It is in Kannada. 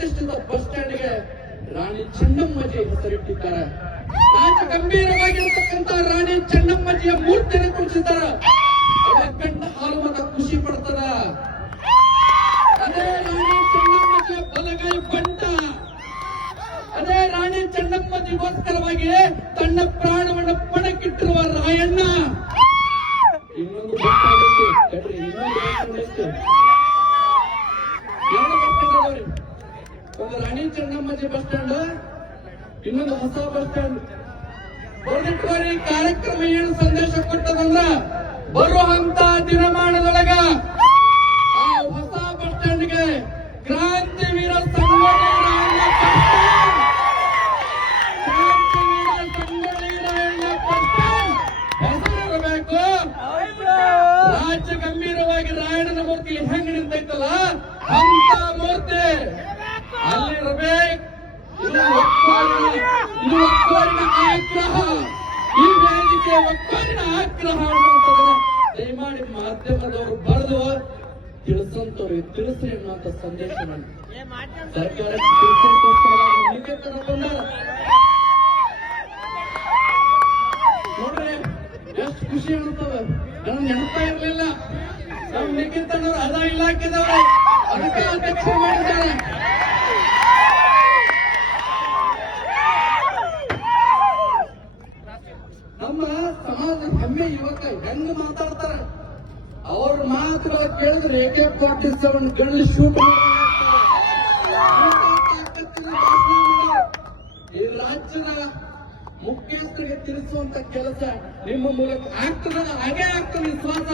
ಪ್ರತಿಷ್ಠಿತ ಬಸ್ ಸ್ಟ್ಯಾಂಡ್ಗೆ ರಾಣಿ ಚೆನ್ನಮ್ಮಜಿ ಹೆಸರಿಟ್ಟಿದ್ದಾರೆ. ರಾಜ ಗಂಭೀರವಾಗಿರತಕ್ಕಂತ ರಾಣಿ ಚೆನ್ನಮ್ಮಜಿಯ ಮೂರ್ತಿಯನ್ನು ಕುರಿಸಿದ್ದಾರೆ. ಕಂಡ ಹಾಲು ಮತ ಖುಷಿ ಪಡ್ತದ. ಅದೇ ರಾಣಿ ಚೆನ್ನಮ್ಮಜಿಯ ಬಲಗೈ ಬಂಟ. ಅದೇ ರಾಣಿ ಚೆನ್ನಮ್ಮಜಿಗೋಸ್ಕರವಾಗಿ ತನ್ನ ಪ್ರಾಣವನ್ನು ಪಣಕ್ಕಿಟ್ಟಿರುವ ರಾಯಣ್ಣ. ಇನ್ನೊಂದು ಒಂದು ರಾಣಿ ಚೆನ್ನಮ್ಮಜಿ ಬಸ್ ಸ್ಟ್ಯಾಂಡ್, ಇನ್ನೊಂದು ಹೊಸ ಬಸ್ ಸ್ಟ್ಯಾಂಡ್. ಈ ಕಾರ್ಯಕ್ರಮ ಏನು ಸಂದೇಶ ಕೊಟ್ಟದಂದ್ರ ಬರುವಂತ ದಿನಮಾನದೊಳಗ ಆ ಹೊಸ ಬಸ್ ಸ್ಟ್ಯಾಂಡ್ಗೆ ಕ್ರಾಂತಿವೀರ ಸಂಗೊಳ್ಳಿ ರಾಯಣ್ಣ ಹೆಸರಿರಬೇಕು. ರಾಜ್ಯ ಗಂಭೀರವಾಗಿ ರಾಯಣ್ಣನ ಮೂರ್ತಿ ಹೆಂಗ್ ನಿಂತೈತಲ್ಲ ಅಂತ ಮೂರ್ತಿ ಅಲ್ಲಿರಬೇಕು. ಇದು ಒಕ್ಕೋರಿನ ಆಗ್ರಹ. ಈ ವೇದಿಕೆ ಒಕ್ಕೋರಿನ ಆಗ್ರಹ ಅನ್ನುವಂಥದ್ದನ್ನ ದಯಮಾಡಿ ಮಾಧ್ಯಮದವರು ಬರೆದು ತಿಳಿಸಂತವ್ರಿಗೆ ತಿಳಿಸಿ ಅನ್ನುವಂಥ ಸಂದೇಶ ಸರ್ಕಾರ ನೋಡ್ರಿ ಎಷ್ಟು ಖುಷಿ ಅನ್ತದ. ನಮ್ಗೆ ನೆನಪಾ ಇರ್ಲಿಲ್ಲ. ನಮ್ ನಿಖಿತನವರು ಅದ ಇಲಾಖೆದವರು ಅದಕ್ಕೆ ಅಧ್ಯಕ್ಷ ಮಾಡಿದ್ದಾರೆ. ನಮ್ಮ ಸಮಾಜದ ಹೆಮ್ಮೆ ಯುವಕ ಹೆಂಗ್ ಮಾತಾಡ್ತಾರ. ಅವ್ರ ಮಾತುಗಳ ಕೇಳಿದ್ರೆ AK-47 ಗನ್ ಶೂಟ್ ಈ ರಾಜ್ಯದ ಮುಖ್ಯಸ್ಥರಿಗೆ ತಿಳಿಸುವಂತ ಕೆಲಸ ನಿಮ್ಮ ಮೂಲಕ ಆಗ್ತದ. ಹಾಗೆ ಆಗ್ತದೆ ವಿಶ್ವಾಸ.